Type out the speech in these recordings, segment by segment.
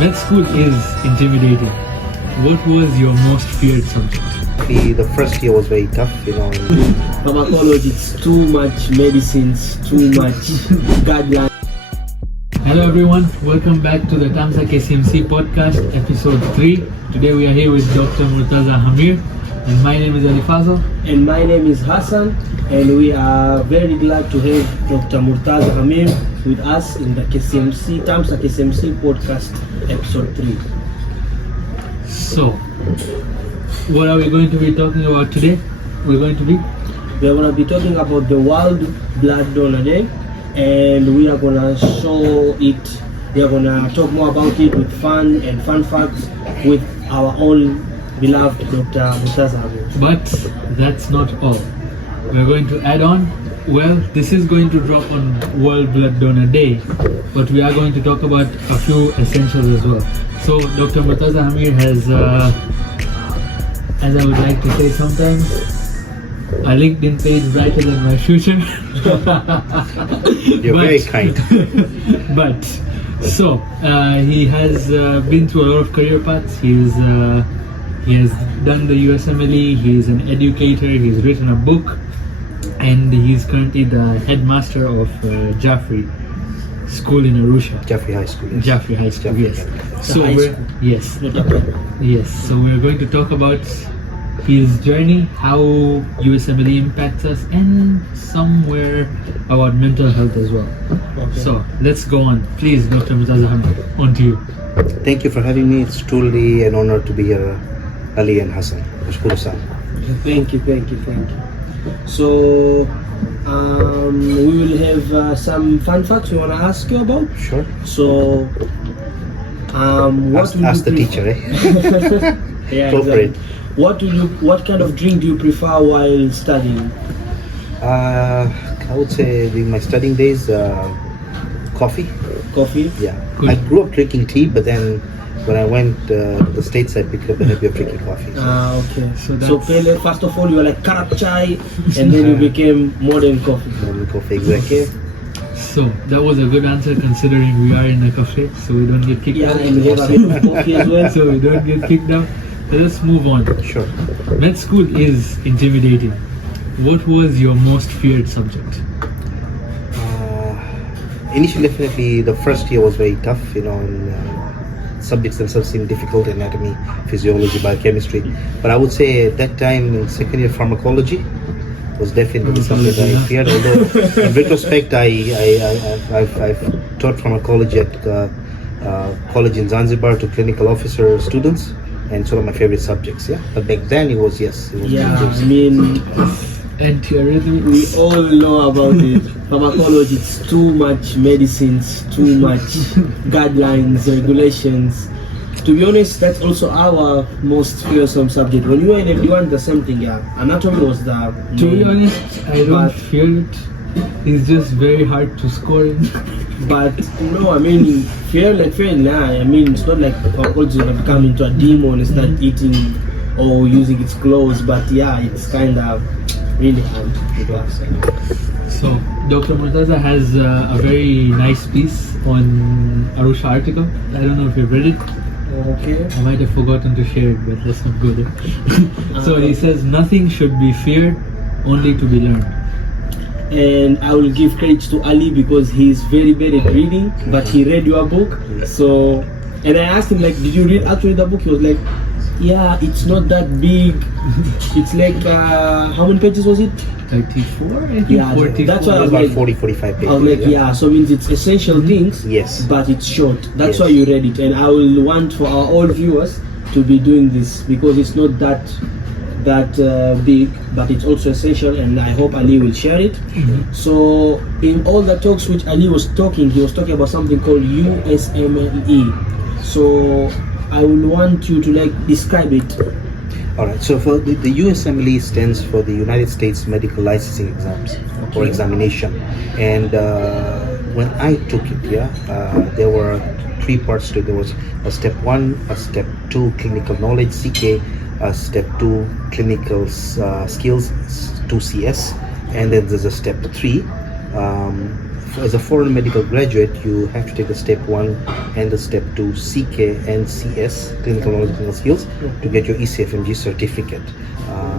Med school is intimidating. What was your most feared subject? The first year was very tough, Pharmacology, it's too much medicines, too much guidelines. Hello everyone, welcome back to the TAMSA KCMC podcast, episode 3. Today we are here with Dr. Murtaza Hameer, and my name is Alifazo. And my name is Hassan, and we are very glad to have Dr. Murtaza Hameer with us in the KCMC, TAMSA KCMC podcast, episode 3. So, what are we going to be talking about today? We are going to be talking about the World Blood Donor Day, and we are going to show it. We are going to talk more about it with fun facts with our own beloved Dr. Murtaza Hameer. But that's not all. We are going to add on. Well, this is going to drop on World Blood Donor Day, but we are going to talk about a few essentials as well. So, Dr. Murtaza Hameer has, as I would like to say sometimes, a LinkedIn page brighter than my future. You're very kind. But, so, he has been through a lot of career paths. He has done the USMLE, he's an educator, he's written a book, and he's currently the headmaster of Jaffrey School in Arusha. Jaffrey High School. Yes. Jaffrey High School, Jaffrey yes. High So high we're, school. yes, Not a problem. yes. So we're going to talk about his journey, how USMLE impacts us, and somewhere about mental health as well. Okay. So let's go on. Please, Dr. Murtaza Hameer, on to you. Thank you for having me. It's truly an honor to be here, Ali and Hassan. Hassan. Thank you. So, we will have some fun facts we want to ask you about. Sure. So, what Ask the prefer? teacher, eh? Yeah, Go for exactly. What kind of drink do you prefer while studying? I would say during my studying days, coffee. Coffee. Yeah. Good. I grew up drinking tea, but then when I went to the States, I picked up the habit of drinking coffee. Okay. So So that's- Pele, first of all, you were like karak chai, and then you became modern coffee. Morning coffee, exactly. Okay. So that was a good answer considering we are in a cafe, so we don't get kicked Yeah, out. and we have a bit of coffee as well. So we don't get kicked out. So let's move on. Sure. Med school is intimidating. What was your most feared subject? Initially, definitely, the first year was very tough, and subjects themselves seemed difficult: anatomy, physiology, biochemistry. But I would say at that time, in second year, pharmacology was definitely something that I feared. Although, in retrospect, I've taught pharmacology at college in Zanzibar to clinical officer students, and it's one of my favorite subjects. Yeah, but back then it was Yeah, I mean, Antiarrhythmics. we all know about it. Pharmacology, it's too much medicines, too much guidelines, regulations. To be honest, that's also our most fearsome subject. When you were in FD1, the same thing, yeah. Anatomy was the To be honest, I don't But- fear it. It's just very hard to score in. But no, I mean, fear, nah. I mean, it's not like pharmacology is gonna become into a demon and start eating or using its clothes. But yeah, it's kind of really hard to do. So, Dr. Murtaza has a very nice piece on Arusha article. I don't know if you've read it. Okay. I might have forgotten to share it, but let's not go there. So he says, nothing should be feared, only to be learned. And I will give credit to Ali because he's very bad at reading, but he read your book. So, and I asked him, like, did you read actually the book? He was like, yeah, it's not that big. It's like, how many pages was it? 34, I think. Yeah, 44. that's what I was About like. 40, 45 I pages. was like, yeah, so means it's essential things, Yes. but it's short. That's Yes. why you read it. And I will want for our all viewers to be doing this because it's not that big, but it's also essential, and I hope Ali will share it. So in all the talks which Ali was talking, he was talking about something called USMLE. So I will want you to like describe it. All right. So for the USMLE stands for the United States Medical Licensing Exams or Okay. examination, and when I took it, there were 3 parts to it. There was a step 1, a step 2 clinical knowledge (CK), step 2 clinical skills (2CS), and then there's a step 3 as a foreign medical graduate, you have to take the step 1 and the step 2 CK and CS, clinical knowledge and clinical skills, to get your ECFMG certificate.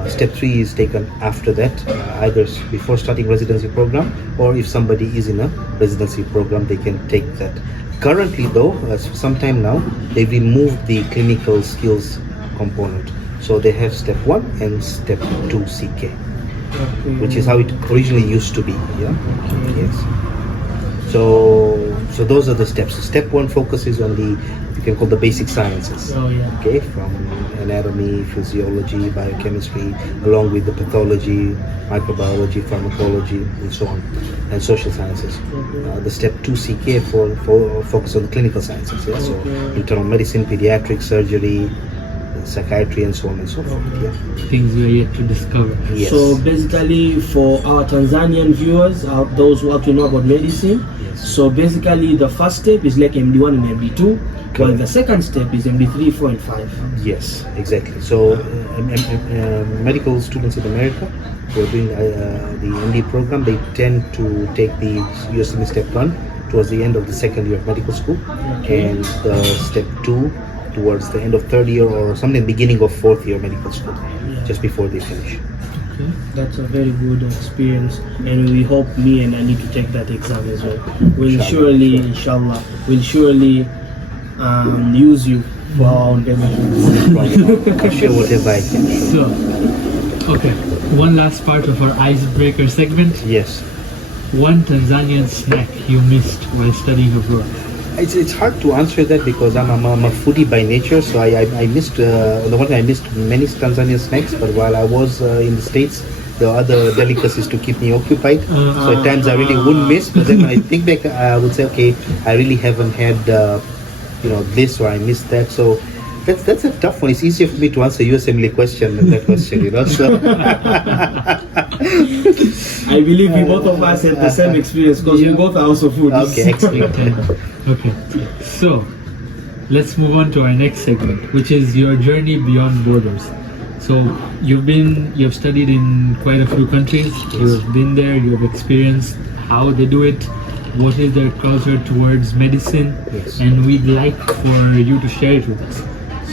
Step 3 is taken after that, either before starting residency program, or if somebody is in a residency program, they can take that. Currently though, some time now, they've removed the clinical skills component. So they have step 1 and step 2 CK, which is how it originally used to be. Yeah. Yes. So those are the steps. Step 1 focuses on the, you can call the basic sciences. Oh yeah. Okay, from anatomy, physiology, biochemistry, along with the pathology, microbiology, pharmacology, and so on, and social sciences. The step 2 CK for focus on the clinical sciences. Yeah, so internal medicine, pediatric surgery, psychiatry, and so on and so forth. Yeah. Things we are yet to discover. Yes. So basically, for our Tanzanian viewers, those who actually know about medicine, so basically the first step is like MD1 and MD2, while the second step is MD3, 4, and 5. Yes, exactly. So medical students in America who are doing the MD program, they tend to take the USMLE step 1 towards the end of the second year of medical school, and the step 2 towards the end of third year, or something beginning of fourth year medical school, just before they finish. Okay. That's a very good experience, and we hope me and I need to take that exam as well. We'll surely, inshallah, we'll surely use you for our own benefit. I'll share whatever I can. So, okay, one last part of our icebreaker segment. Yes. One Tanzanian snack you missed while studying abroad. It's hard to answer that because I'm a foodie by nature, so I missed on the one hand I missed many Tanzanian snacks, but while I was in the States, there are other delicacies to keep me occupied. So at times I really wouldn't miss, but then when I think back, I would say, okay, I really haven't had this, or I missed that. So that's a tough one. It's easier for me to answer USMLE question than that question, So I believe we both of us had the same experience because we both are also foodies. Okay, excellent. Okay, so let's move on to our next segment, which is your journey beyond borders. So you've studied in quite a few countries. You've been there. You've experienced how they do it. What is their culture towards medicine? Yes. And we'd like for you to share it with us.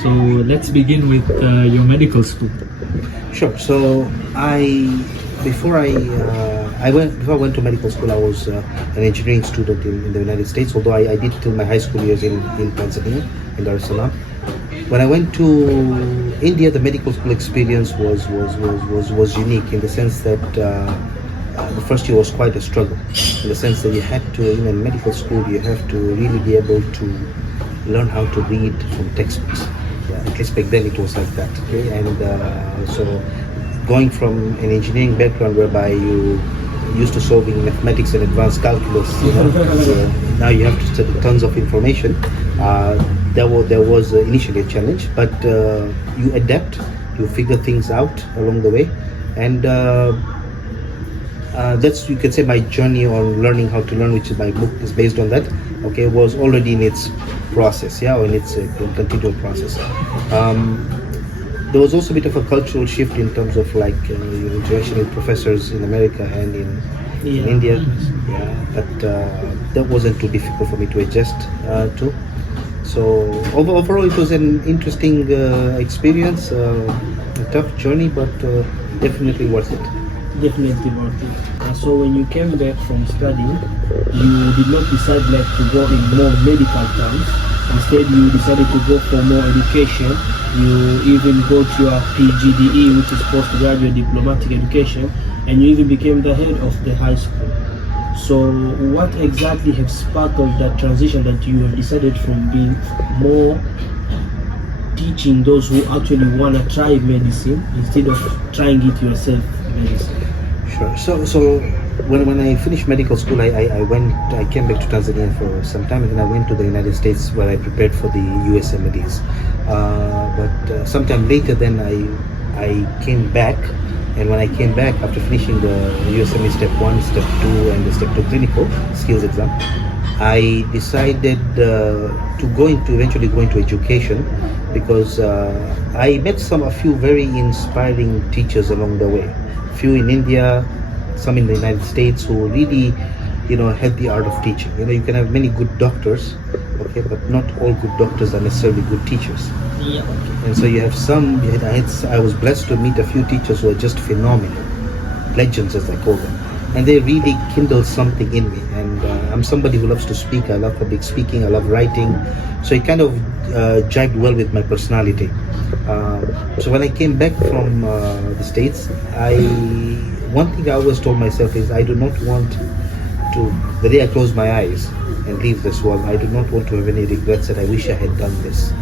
So let's begin with your medical school. Sure. So before I went to medical school, I was an engineering student in the United States. Although I did till my high school years in Tanzania, in Salaam. When I went to India, the medical school experience was unique in the sense that the first year was quite a struggle. In the sense that you had to, in medical school, you have to really be able to learn how to read from textbooks. At least back then it was like that. Okay, and so going from an engineering background whereby you used to solving mathematics and advanced calculus, so now you have to study tons of information. There was initially a challenge, but you adapt, you figure things out along the way, and that's, you can say, my journey on learning how to learn, which is my book is based on that. Okay, was already in its process, or in its continual process. There was also a bit of a cultural shift in terms of like your interaction with professors in America and in India. But that wasn't too difficult for me to adjust to. So overall, it was an interesting experience, a tough journey, but definitely worth it. Definitely worth it. So when you came back from studying, you did not decide like to go in more medical terms. Instead, you decided to go for more education. You even got your PGDE, which is postgraduate diplomatic education, and you even became the head of the high school. So what exactly have sparkled that transition that you have decided from being more teaching those who actually want to try medicine instead of trying it yourself, medicine? Sure. So when I finished medical school, I came back to Tanzania for some time, and then I went to the United States where I prepared for the USMLEs. But sometime later, then I came back, and when I came back after finishing the USMLE step 1, step 2, and the step 2 clinical skills exam, I decided to eventually go into education, because I met a few very inspiring teachers along the way. Few in India, some in the United States, who really had the art of teaching. You can have many good doctors, okay, but not all good doctors are necessarily good teachers. Yeah. And so you have some. I was blessed to meet a few teachers who are just phenomenal, legends as I call them, and they really kindled something in me. And I'm somebody who loves to speak. I love public speaking. I love writing. So it kind of jived well with my personality. So when I came back from the States, one thing I always told myself is I do not want to, the day I close my eyes and leave this world, I do not want to have any regrets that I wish I had done this.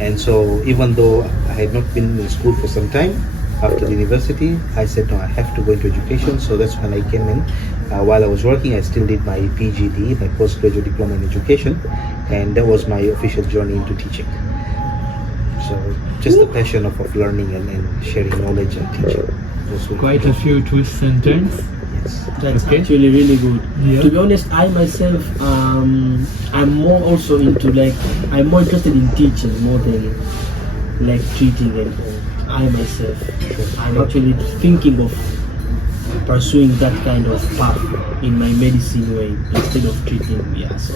And so even though I had not been in school for some time, after the university, I said, no, I have to go into education. So that's when I came in. While I was working, I still did my PGD, my postgraduate diploma in education, and that was my official journey into teaching. So just the passion of learning and sharing knowledge and teaching. Quite a few twists and turns. Yes. That's actually really good. Yeah. To be honest, I myself, I'm more also into I'm more interested in teaching more than treating and all. I myself, I'm actually thinking of pursuing that kind of path in my medicine way instead of treating. Yeah, so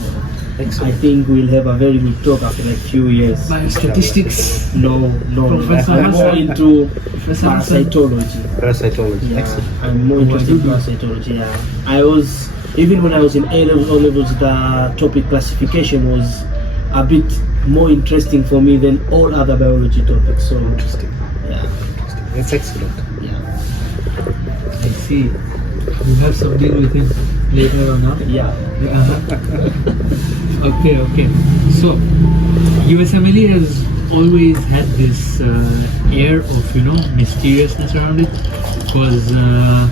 Excellent. I think we'll have a very good talk after a few years. Biostatistics. No. Professor I'm more Hassan. into Professor Hassan. Parasitology. Yeah, Excellent. I'm more interested in parasitology. Yeah, I was, even when I was in A levels, O levels, the topic classification was a bit more interesting for me than all other biology topics. So Interesting. yeah, That's excellent. yeah, I see. You have some deal with him later on, huh? yeah. Okay. So, USMLE has always had this air of, mysteriousness around it, because a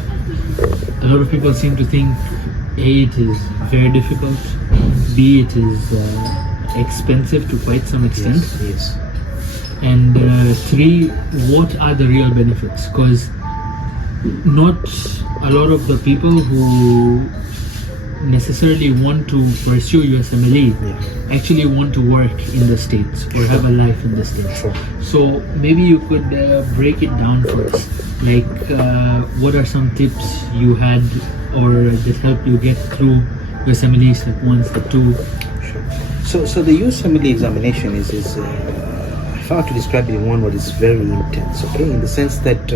lot of people seem to think A, it is very difficult, B, it is expensive to quite some extent, Yes. and 3, what are the real benefits? Because not a lot of the people who necessarily want to pursue USMLE actually want to work in the States or have a life in the States. Sure. So maybe you could break it down for us. What are some tips you had or that helped you get through USMLE step 1, step 2? Sure. So the USMLE examination is if I were to describe it in one word, it's very intense. Okay, in the sense that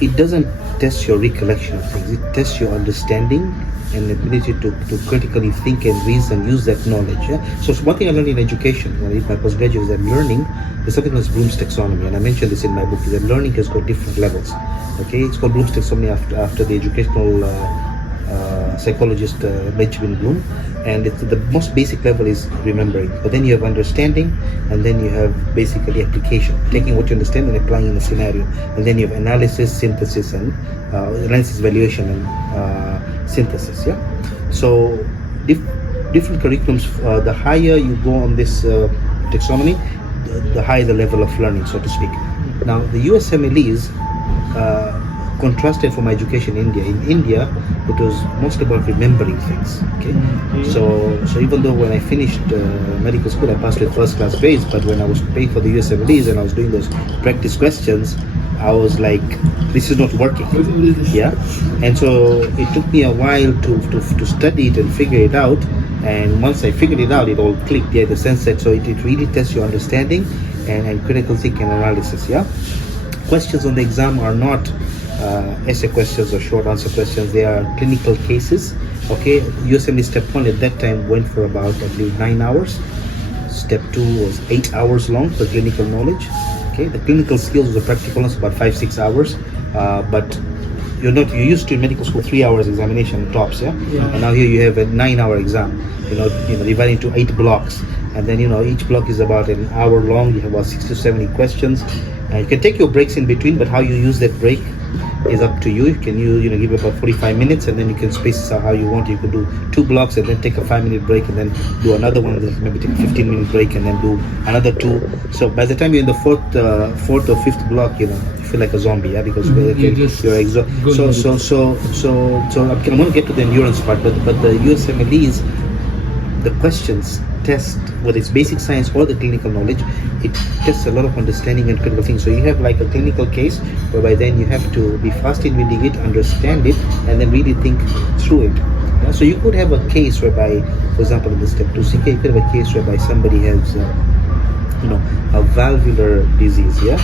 it doesn't test your recollection of things. It tests your understanding and ability to critically think and reason, use that knowledge. Yeah? So one thing I learned in education when I did my postgraduate is that learning, there's something called Bloom's taxonomy, and I mentioned this in my book, is that learning has got different levels. Okay, it's called Bloom's taxonomy after the educational psychologist Benjamin Bloom, and the most basic level is remembering, but then you have understanding, and then you have basically application, taking what you understand and applying in a scenario, and then you have analysis, synthesis, and analysis, evaluation, and synthesis. Yeah, so different curriculums, the higher you go on this taxonomy, the higher the level of learning, so to speak. Now the USMLE is contrasted from education in India. In India, it was mostly about remembering things. Okay, so even though when I finished medical school, I passed with first class grades, but when I was paying for the USMLEs and I was doing those practice questions, I was like, this is not working. Yeah, and so it took me a while to study it and figure it out. And once I figured it out, it all clicked. Yeah, the sense that it really tests your understanding and critical thinking and analysis. Yeah, questions on the exam are not essay questions or short answer questions. They are clinical cases. Okay, USMLE step 1 at that time went for about, I believe, 9 hours. Step 2 was 8 hours long for clinical knowledge. Okay, the clinical skills was a practical was about 5-6 hours, but you're used to in medical school 3 hours examination tops. Yeah, and now here you have a 9-hour exam. Divided into 8 blocks, and then each block is about an hour long. You have about 60 to 70 questions. You can take your breaks in between, but how you use that break is up to you. You can give about 45 minutes, and then you can space it how you want. You could do 2 blocks and then take a 5-minute break, and then do another one, and then maybe take a 15-minute break, and then do another 2. So by the time you're in the fourth or fifth block, you feel like a zombie, yeah, because you're exhausted. So I'm going to get to the endurance part, but the USMLEs, the questions test, whether it's basic science or the clinical knowledge, it tests a lot of understanding and critical things. So you have like a clinical case whereby then you have to be fast in reading it, understand it, and then really think through it. Yeah? So you could have a case whereby, for example, in the step 2CK, you could have a case whereby somebody has a valvular disease, yeah,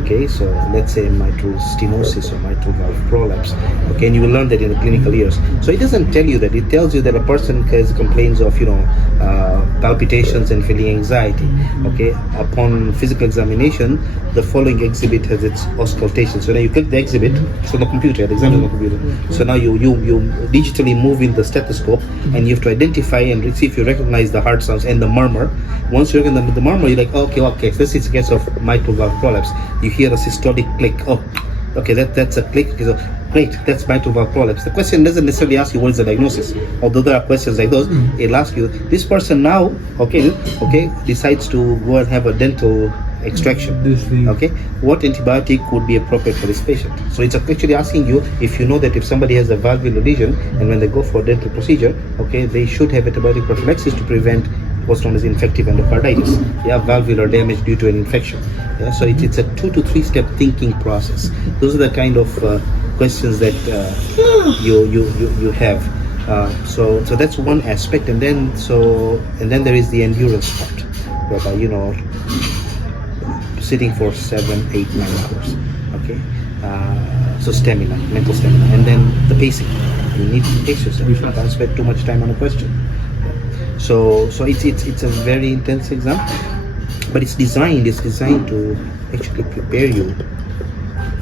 okay, so let's say mitral stenosis or mitral valve prolapse, okay, and you will learn that in the clinical years. So it doesn't tell you that, it tells you that a person has complaints of palpitations and feeling anxiety, okay. Upon physical examination, the following exhibit has its auscultation. So now you click the exhibit, it's on the computer, the exam is on the computer. So now you digitally move in the stethoscope and you have to identify and see if you recognize the heart sounds and the murmur. Once you recognize the murmur, you're like, okay, this is a case of mitral valve prolapse. You hear a systolic click. Oh, okay, that's a click. Okay, so great, that's mitral valve prolapse. The question doesn't necessarily ask you what is the diagnosis, although there are questions like those. It'll ask you, this person now, okay, decides to go and have a dental extraction. Okay, what antibiotic would be appropriate for this patient? So it's actually asking you if you know that if somebody has a valvular lesion and when they go for a dental procedure, okay, they should have antibiotic prophylaxis to prevent what's known as infective endocarditis, valvular damage due to an infection. So it's a 2 to 3 step thinking process. Those are the kind of questions that you have. So that's one aspect, and then there is the endurance part, whereby sitting for 7, 8, 9 hours. Okay, so stamina, mental stamina, and then the pacing. You need to pace yourself. You can't spend too much time on a question. So it's a very intense exam, but it's designed to actually prepare you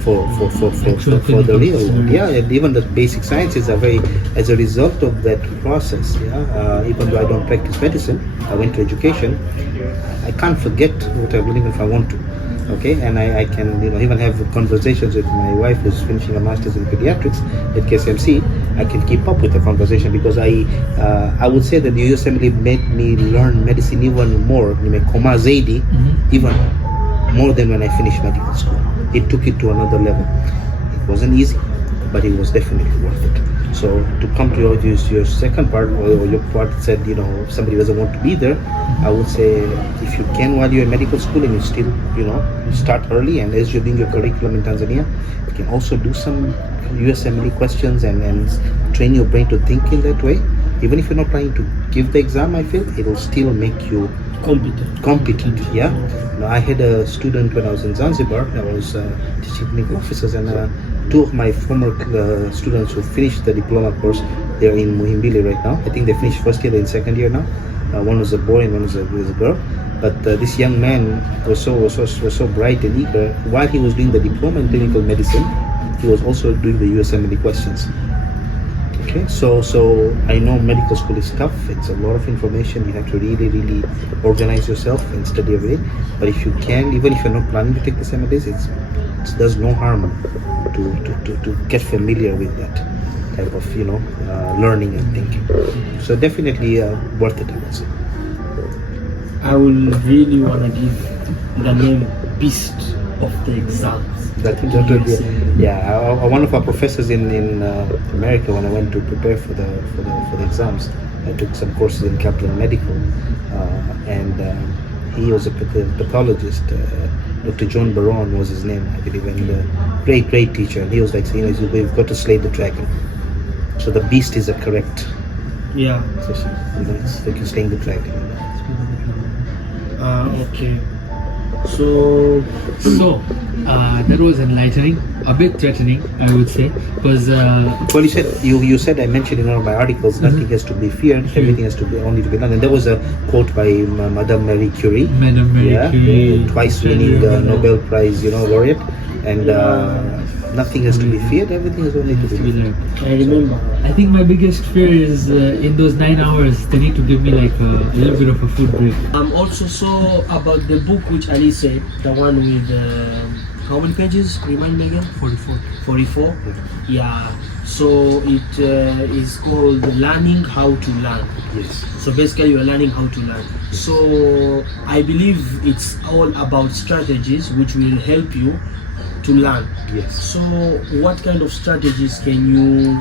for the real world. Yeah, and even the basic sciences are very, as a result of that process. Even though I don't practice medicine, I went to education. I can't forget what I'm learning if I want to. Okay, and I can even have conversations with my wife who's finishing a master's in pediatrics at KCMC. I can keep up with the conversation because I would say that the USMLE made me learn medicine even more, even more than when I finished medical school. It took it to another level. It wasn't easy, but it was definitely worth it. So to come to your second part, or your part said, if somebody doesn't want to be there, I would say if you can while you're in medical school and you still, start early, and as you're doing your curriculum in Tanzania, you can also do some USMLE questions and train your brain to think in that way. Even if you're not planning to give the exam, I feel it'll still make you competent. Yeah. I had a student when I was in Zanzibar. I was teaching clinical officers, and 2 of my former students who finished the diploma course, they're in Muhimbili right now. I think they finished first year, they're in second year now. One was a boy and one was a girl. But this young man was so bright and eager. While he was doing the diploma in clinical medicine, he was also doing the USMLE questions. Okay, so I know medical school is tough. It's a lot of information. You have to really organize yourself and study every day. But if you can, even if you're not planning to take the seminars, it does no harm to get familiar with that type of learning and thinking. So definitely worth it, I would say. I will really want to give the name Beast of the Exams. That would be, one of our professors in America, when I went to prepare for the exams, I took some courses in Kaplan Medical, and he was a pathologist. Dr. John Baron was his name, I believe, and a great teacher. And he was like, we've got to slay the dragon. So the beast is a correct. Yeah. It's like you're slaying the dragon. Okay. So that was enlightening, a bit threatening, I would say, because well, you said I mentioned in one of my articles, nothing has to be feared, everything has to be only to be done, and there was a quote by Madame Marie Curie, Curie, twice winning Nobel Prize laureate, and nothing has to be feared, everything is only to be done. I remember. I think my biggest fear is in those 9 hours they need to give me like a little bit of a food break. Also saw about the book which Ali said, the one with how many pages? Remind me again. 44. Yeah. So it is called Learning How to Learn. Yes. So basically you are learning how to learn. So I believe it's all about strategies which will help you to learn. Yes. So what kind of strategies can you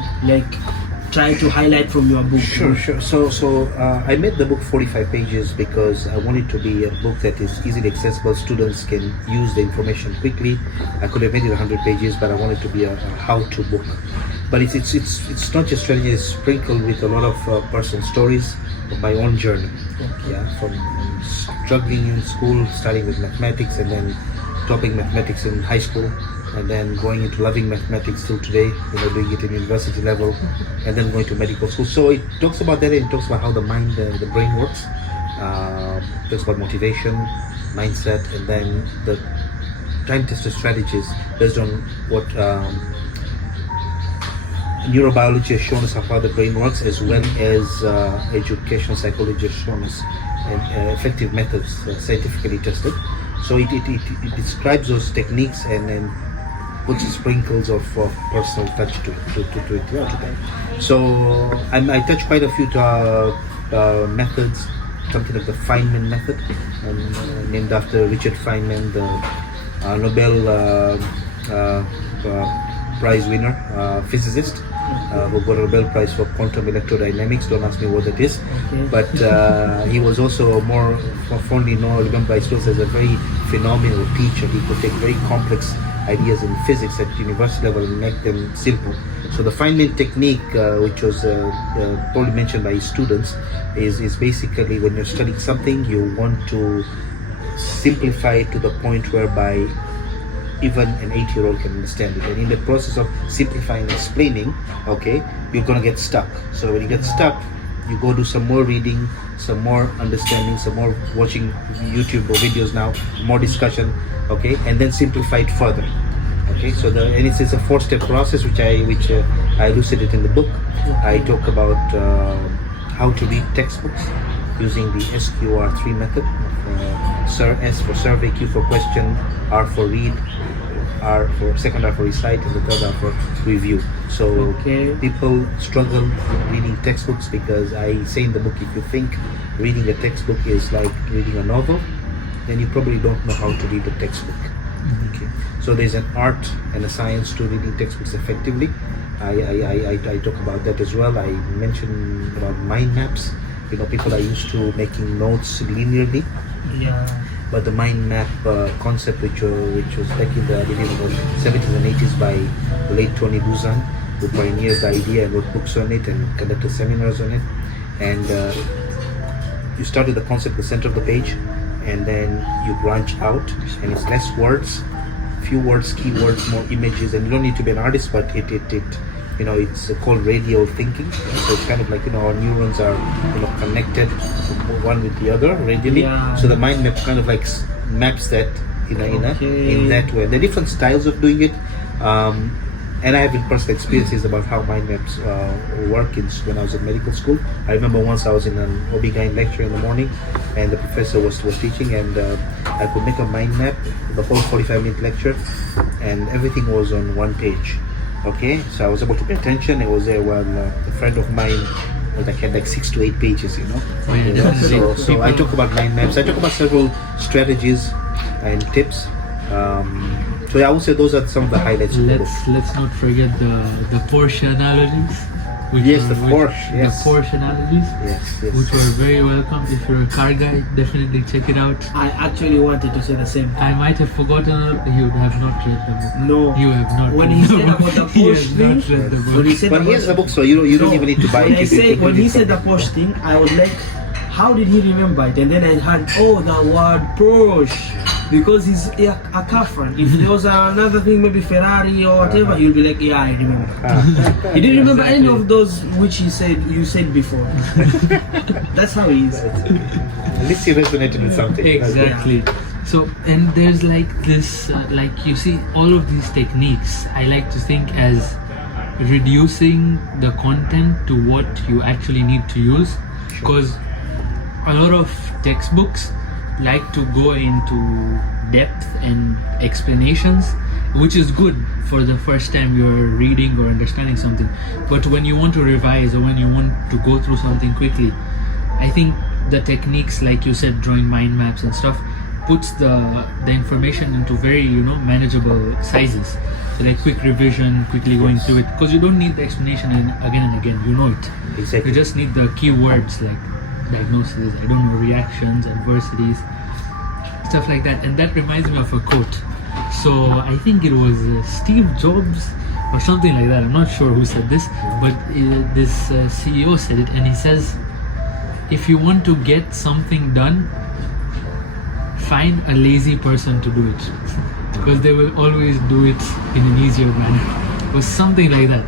try to highlight from your book? Sure. So I made the book 45 pages because I want it to be a book that is easily accessible. Students can use the information quickly. I could have made it 100 pages, but I want it to be a how-to book. But it's not just strategy. It's sprinkled with a lot of personal stories of my own journey. Yeah, from struggling in school, starting with mathematics, and then topping mathematics in high school, and then going into loving mathematics till today, doing it in university level, and then going to medical school. So it talks about that, and it talks about how the mind, the brain works. It talks about motivation, mindset, and then the time-tested strategies based on what neurobiology has shown us how the brain works, as well as educational psychology has shown us effective methods scientifically tested. So it describes those techniques and then puts sprinkles of personal touch to them. So I touch quite a few methods, something like the Feynman method, named after Richard Feynman, the Nobel Prize winner, physicist, who got a Nobel Prize for quantum electrodynamics. Don't ask me what that is. Okay. But he was also more fondly known, remembered by students, as a very phenomenal teacher. He could take very complex ideas in physics at university level and make them simple. So the Feynman technique, which was probably mentioned by his students, is basically when you're studying something, you want to simplify it to the point whereby even an 8-year-old can understand it. And in the process of simplifying and explaining, okay, you're gonna get stuck. So when you get stuck, you go do some more reading, some more understanding, some more watching YouTube or videos now, more discussion, okay, and then simplify it further. Okay, so it's a 4-step process which I elucidate in the book. I talk about how to read textbooks using the SQR3 method. S for survey, Q for question, R for read, second R for recite, and the third R for review. So people struggle reading textbooks because I say in the book, if you think reading a textbook is like reading a novel, then you probably don't know how to read a textbook. Okay. So there's an art and a science to reading textbooks effectively. I talk about that as well. I mentioned about mind maps. People are used to making notes linearly. Yeah. But the mind map concept, which was back in the 70s and 80s by the late Tony Buzan, who pioneered the idea and wrote books on it and conducted seminars on it. And you start with the concept at the center of the page, and then you branch out, and it's less words, few words, keywords, more images, and you don't need to be an artist, but it's called radial thinking. So it's kind of like our neurons are connected one with the other radially. Yeah. So the mind map kind of like maps that in that way. The different styles of doing it, and I have personal experiences about how mind maps work when I was in medical school. I remember once I was in an OB/GYN lecture in the morning, and the professor was teaching, and I could make a mind map, the whole 45-minute lecture, and everything was on one page. Okay, so I was able to pay attention. It was there when a friend of mine had like 6 to 8 pages, So I talk about mind maps. I talk about several strategies and tips. So I would say those are some of the highlights of the book. Let's not forget the Porsche analogies. The Porsche analogies. Yes. Which were very welcome. If you're a car guy, definitely check it out. I actually wanted to say the same. I might have forgotten. You have not read the book. No, you have not. When he said about the Porsche thing, but here's the book, so you don't even need to buy it. When he said the Porsche thing, I was like, how did he remember it? And then I heard, the word Porsche. Because he's a car fan. If there was another thing, maybe Ferrari or whatever, he'll be like, yeah, I remember. He didn't remember any of those which you said before. That's how he is. At least he resonated with something. Exactly. So, and there's like this, you see, all of these techniques, I like to think as reducing the content to what you actually need to use. Because a lot of textbooks like to go into depth and explanations, which is good for the first time you're reading or understanding something. But when you want to revise or when you want to go through something quickly, I think the techniques, like you said, drawing mind maps and stuff, puts the information into very manageable sizes. So like quick revision, quickly going through it, because you don't need the explanation again and again. You know it. Exactly. You just need the key words like diagnosis, I don't know, reactions, adversities, stuff like that. And that reminds me of a quote. So I think it was Steve Jobs or something like that. I'm not sure who said this, but this CEO said it, and he says, if you want to get something done, find a lazy person to do it, because they will always do it in an easier manner, or something like that.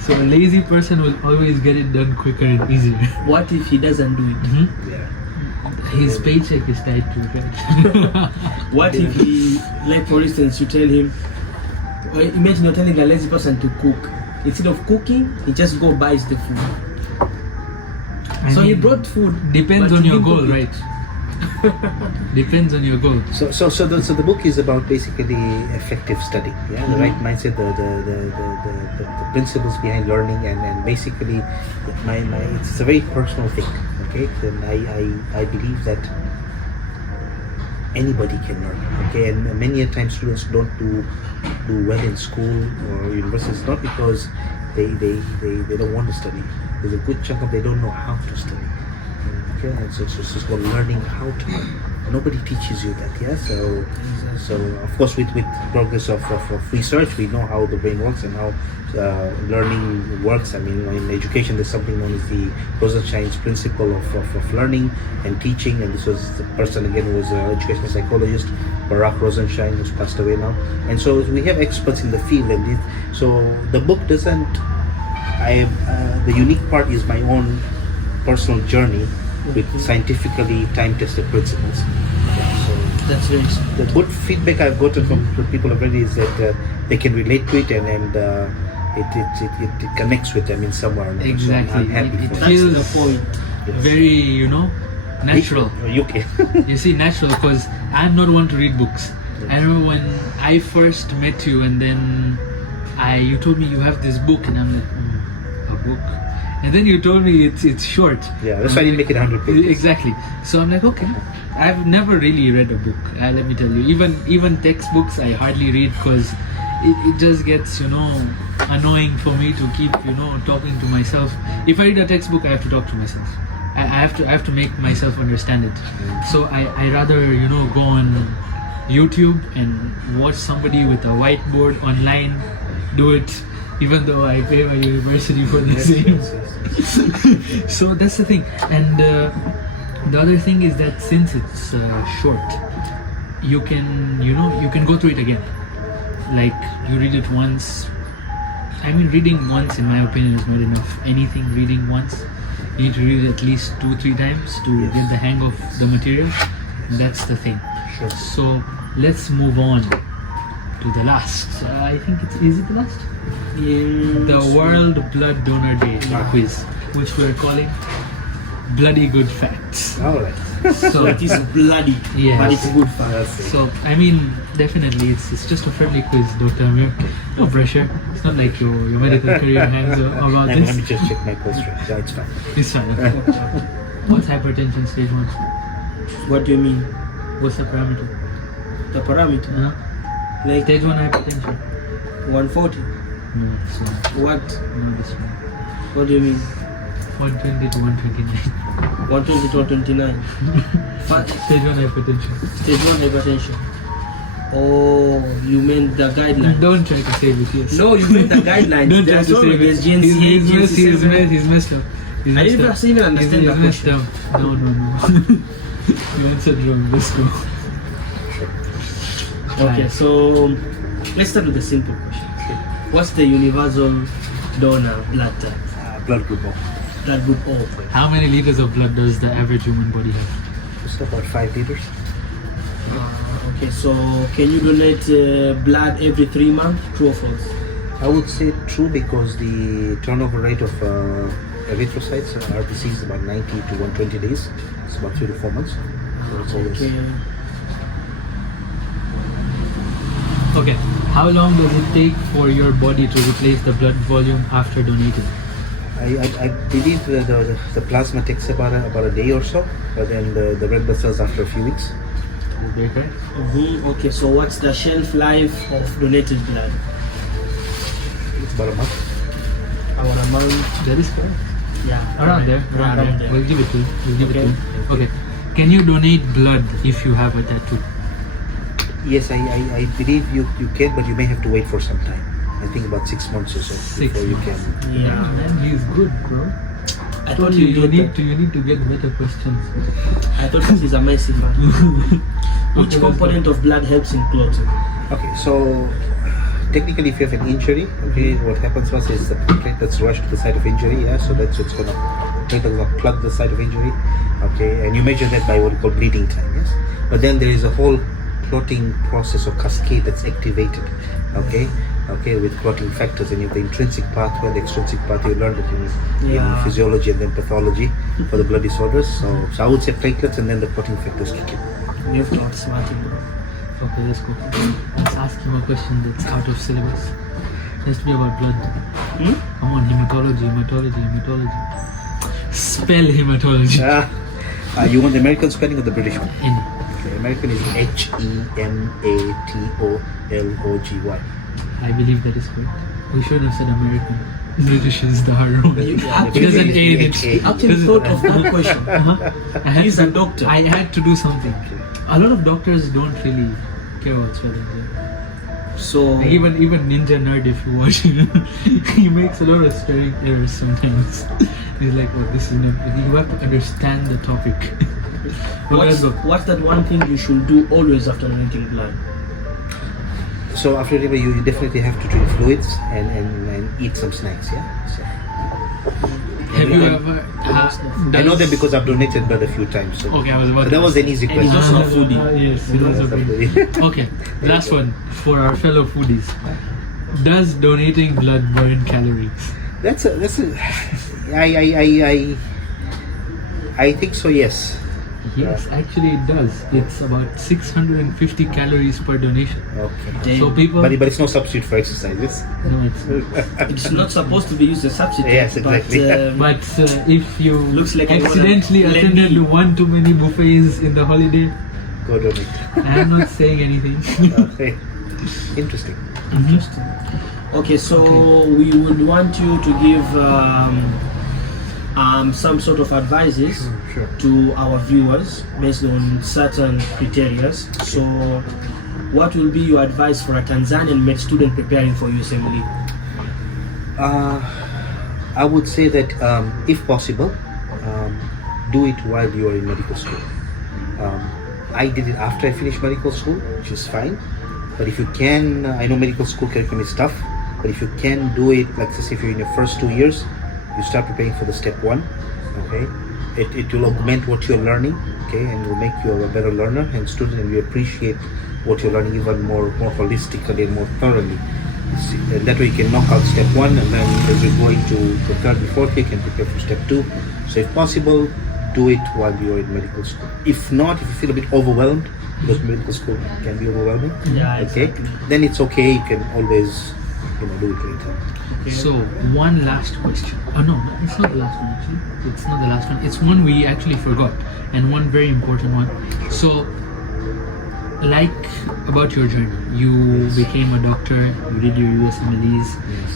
So a lazy person will always get it done quicker and easier. What if he doesn't do it? His paycheck is tied to it, right? What if he, like for instance, you tell him, or imagine you're telling a lazy person to cook. Instead of cooking, he just go buys the food. So he brought food. Depends but on he your didn't goal, cook it. right? Depends on your goal. So the book is about basically effective study, the right mindset, the principles behind learning, and basically it's a very personal thing. Okay, and I believe that anybody can learn. Okay, and many a times students don't do well in school or university. It's not because they don't want to study. There's a good chunk of they don't know how to study. Okay, and so it's just about learning how to learn. Nobody teaches you that, So of course, with progress of research, we know how the brain works and how learning works. I mean, in education, there's something known as the Rosenshine's principle of learning and teaching. And this was the person again who was an educational psychologist, Barack Rosenshine, who's passed away now. And so we have experts in the field, and so the book doesn't. The unique part is my own personal journey with scientifically time-tested principles. So That's very smart. the good feedback I've gotten from people already is that they can relate to it, and it connects with them in some way or another. Exactly. So I'm happy It for That's feels the point. Yes. very, natural. UK. You see, natural, because I'm not one to read books. I remember when I first met you, and then you told me you have this book, and I'm like, a book? And then you told me it's short. Yeah, that's why I didn't make it 100 pages. Exactly. So I'm like, okay. I've never really read a book. Let me tell you, even textbooks I hardly read, because it just gets annoying for me to keep talking to myself. If I read a textbook, I have to talk to myself. I have to make myself understand it. So I rather go on YouTube and watch somebody with a whiteboard online do it, even though I pay my university for the same. So that's the thing. And the other thing is that since it's short, you can go through it again. Like, you read it once. I mean, reading once, in my opinion, is not enough. Anything reading once, you need to read it at least 2-3 times to get the hang of the material. And that's the thing. Sure. So let's move on to the last. I think is it the last? The World Blood Donor Day quiz, which we're calling Bloody Good Facts. All right. So It is bloody, Yeah. but it's good fun. So I mean, definitely, it's just a friendly quiz, Dr. Hameer. No pressure. It's not like your medical career hangs about Let me this. just check my pulse rate. Yeah, it's fine. It's fine. What's hypertension stage 1? What do you mean? What's the parameter? The parameter? Like Stage 1 hypertension. 140. No, it's not. What? No, this one. What do you mean? 120 to 129. 120 to 129. But Stage 1 hypertension. stage 1 hypertension. Oh, you meant the guidelines. Don't try to save it, yes. No, you meant the guidelines. Don't try There's to so save many. it. There's GNC, He's messed up. He's I messed didn't up. even understand He's that messed question. up. No. You answered wrong. Let's go. Okay, so let's start with the simple question. What's the universal donor blood type? Blood group O. Blood group O. How many liters of blood does the average human body have? Just about 5 liters. Okay, so can you donate blood every 3 months? True or false? I would say true, because the turnover rate of erythrocytes, RBC, is about 90 to 120 days. It's about 3 to 4 months. So it's always Okay. Okay. How long does it take for your body to replace the blood volume after donating? I believe the plasma takes about a day or so, but then the red blood cells after a few weeks. They're correct. Okay, so what's the shelf life of donated blood? It's about a month. Our amount, That is correct. yeah, Around there. around there. We'll give it to you. We'll give it Okay. to you. Okay. Can you donate blood if you have a tattoo? Yes, I believe you can, but you may have to wait for some time. I think about 6 months or so 6 before you months. can. Yeah. Man, he's good, bro. I thought you need to get better questions. I thought this is a messy fan. Which component of blood helps in clotting? Okay, so technically, if you have an injury, okay, what happens first is the platelets rush to the site of injury. Yeah, so that's what's gonna plug the site of injury. Okay, and you measure that by what we call bleeding time. Yes, but then there is a whole clotting process or cascade that's activated. Okay, with clotting factors, and you have the intrinsic pathway and the extrinsic pathway. You learned it in physiology and then pathology for the blood disorders. So I would say platelets and then the clotting factors kick in. We have to outsmart him, bro. Okay, let's go. Let's ask him a question that's out of syllabus. It has to be about blood. Come on, hematology. Spell hematology. You want the American spelling or the British one? Any. The American is HEMATOLOGY. I believe that is correct. We should have said American. British is the hard one. You It actually- doesn't aid it. Actually thought of that question. I had He's to- a doctor. I had to do something. A lot of doctors don't really care about spelling. So Like even Ninja Nerd, if you watch him, he makes a lot of spelling errors sometimes. He's like, oh, this is not. You have to understand the topic. what's that one thing you should do always after donating blood? So after delivery, you definitely have to drink fluids and eat some snacks. Yeah. So, Have you ever? I know that because I've donated blood a few times. So, Okay, I was about so to that was an easy And he's question. also a foodie. Yes, he was a foodie. Okay, last one for our fellow foodies. Does donating blood burn calories? I think so. Yes. Yes, actually it does. It's about 650 calories per donation. Okay. Damn. So people. But it's no substitute for exercises. No, it's not. It's not supposed to be used as substitute. Yes, exactly. But if you Looks like you wanna accidentally blend attended in. one too many buffets in the holiday, Go donate. I am not saying anything. Okay. Interesting. Interesting. Okay, so we would want you to give some sort of advices Sure. to our viewers based on certain criteria. So, what will be your advice for a Tanzanian med student preparing for USMLE? I would say that if possible, do it while you are in medical school. I did it after I finished medical school, which is fine. But if you can, I know medical school curriculum is tough, but if you can do it, like say if you're in your first 2 years, you start preparing for the step 1, okay? It will augment what you're learning, okay, and will make you a better learner and student, and you appreciate what you're learning even more holistically and more thoroughly. And that way you can knock out step 1, and then as you go into the third and fourth, you can prepare for step 2. So if possible, do it while you're in medical school. If not, if you feel a bit overwhelmed, because medical school can be overwhelming, Yeah, okay, then it's okay. You can always, do it later. So one last question. Oh no, it's not the last one actually. It's not the last one. It's one we actually forgot, and one very important one. So, like about your journey, you became a doctor, you did your USMLEs,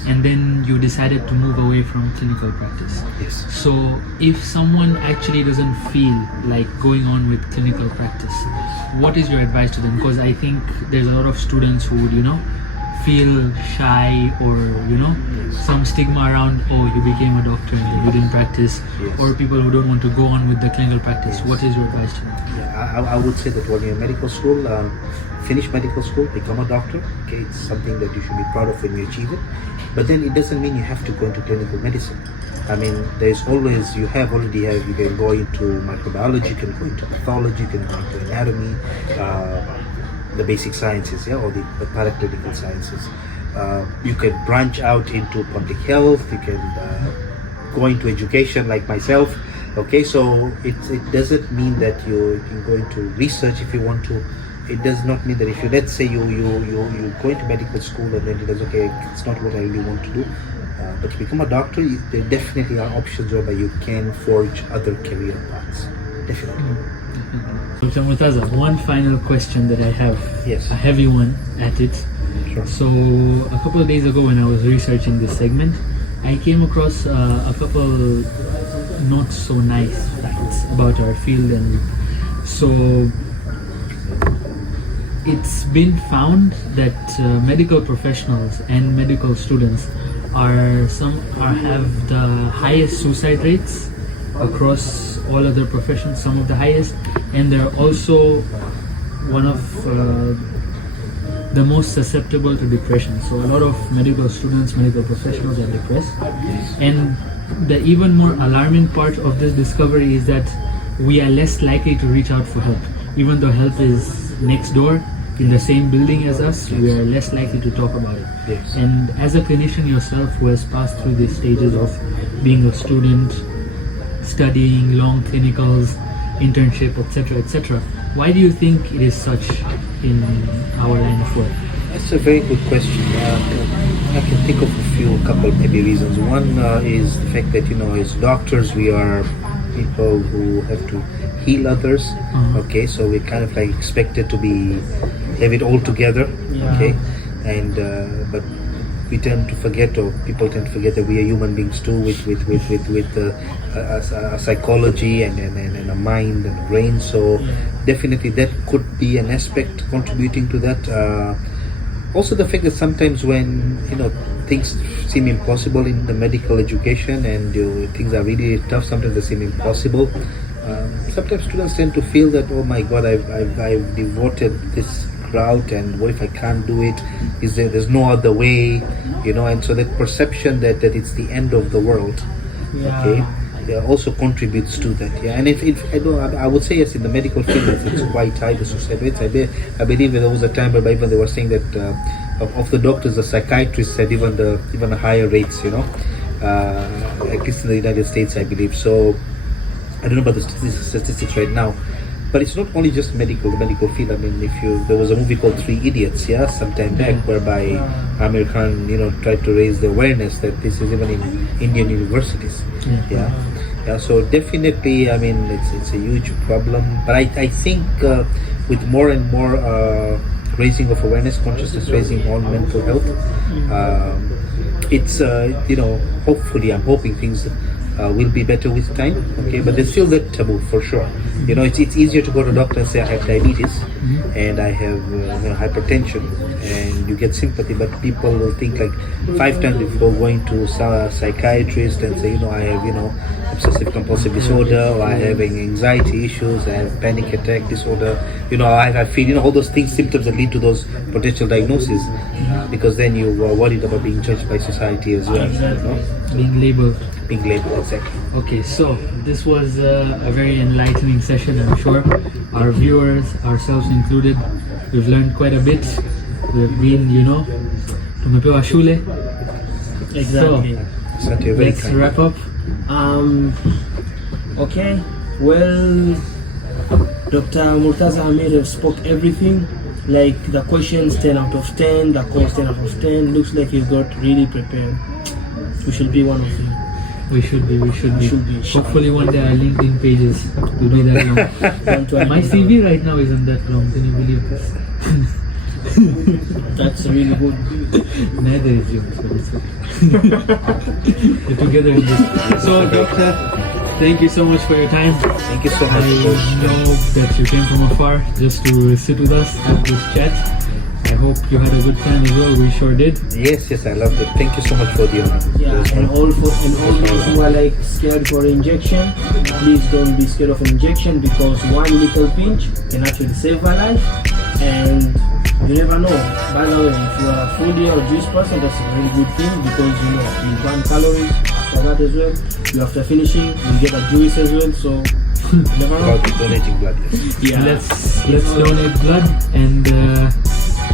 and then you decided to move away from clinical practice. Yes. So, if someone actually doesn't feel like going on with clinical practice, what is your advice to them? Because I think there's a lot of students who would, feel shy or some stigma around, oh, you became a doctor and you didn't practice, or people who don't want to go on with the clinical practice. What is your advice to them? Yeah, I would say that when you're in medical school, finish medical school, become a doctor. Okay, it's something that you should be proud of when you achieve it. But then it doesn't mean you have to go into clinical medicine. I mean, there's always, you can go into microbiology, you can go into pathology, you can go into anatomy, the basic sciences, or the paraclinical sciences. You can branch out into public health, you can go into education like myself. Okay, so it doesn't mean that you can go into research if you want to. It does not mean that if you, let's say you go into medical school and then it is okay, it's not what I really want to do. But to become a doctor, there definitely are options whereby you can forge other career paths. Definitely. Dr. Murtaza, one final question that I have. Yes. A heavy one at it. Sure. So a couple of days ago when I was researching this segment, I came across a couple not so nice facts about our field, and so it's been found that medical professionals and medical students have the highest suicide rates across all other professions, some of the highest, and they're also one of the most susceptible to depression. So a lot of medical students, medical professionals are depressed. And the even more alarming part of this discovery is that we are less likely to reach out for help. Even though help is next door, in the same building as us, we are less likely to talk about it. Yes. And as a clinician yourself who has passed through these stages of being a student, studying, long clinicals, internship, etc., why do you think it is such in our line of work? That's a very good question. I can think of a couple maybe reasons. One is the fact that, as doctors, we are people who have to heal others. Okay, so we're kind of like expected to have it all together. Yeah. Okay, and but we tend to forget, or people tend to forget, that we are human beings too, with a psychology and a mind and a brain. So definitely that could be an aspect contributing to that. Also the fact that sometimes when things seem impossible in the medical education, and things are really tough, sometimes they seem impossible. Sometimes students tend to feel that, oh my God, I've devoted this route, and what if I can't do it? There's no other way, and so that perception that it's the end of the world, okay, also contributes to that. And if I would say yes, in the medical field it's quite high, the suicide rates. I believe there was a time where even they were saying that of the doctors, the psychiatrists had even higher rates, at least in the United States, I believe. So I don't know about the statistics right now, but it's not only just the medical field. I mean, there was a movie called Three Idiots, some time back, whereby Aamir Khan, tried to raise the awareness that this is even in Indian universities. So definitely, I mean, it's a huge problem. But I think with more and more raising of awareness, consciousness raising on mental health, it's hopefully, I'm hoping things will be better with time. Okay, but there's still that taboo for sure. It's easier to go to a doctor and say I have diabetes and I have hypertension, and you get sympathy, but people will think like 5 times before going to a psychiatrist and say, I have obsessive compulsive disorder, or I have anxiety issues, I have panic attack disorder, I feel all those things, symptoms that lead to those potential diagnoses, because then you are worried about being judged by society as well. Being labeled, exactly. Okay, so this was a very enlightening session. I'm sure our viewers, ourselves included, we've learned quite a bit. We've been, tumepewa shule. Exactly. So let's wrap up. Okay, well, Dr. Murtaza Hameer spoke everything. Like the questions 10 out of 10, the course 10 out of 10. Looks like he's got really prepared. We should be one of them. We should be. Hopefully one day our LinkedIn pages will be that long. My CV right now isn't that long. Can you believe this? That's really good. Neither is yours, but it's okay. We're together in this. So, Doctor, thank you so much for your time. Thank you so much. I know that you came from afar just to sit with us, have this chat. I hope you had a good time as well. We sure did. Yes, I loved it. Thank you so much for the honor. Yeah, and all those who are like scared for injection, please don't be scared of injection, because one little pinch can actually save a life, and you never know. By the way, if you are a foodie or juice person, that's a really good thing, because you burn calories after that as well. After finishing, you get a juice as well. So never know. About donating blood. Yeah. Let's donate blood, and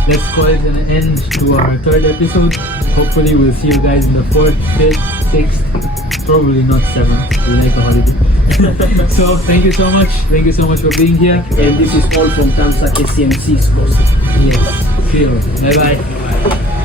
let's call it an end to our 3rd episode. Hopefully we'll see you guys in the 4th, 5th, 6th, probably not 7th. We like a holiday. So thank you so much. Thank you so much for being here. And this is all from TAMSA KCMC SCOSA. Yes. See you. Bye bye.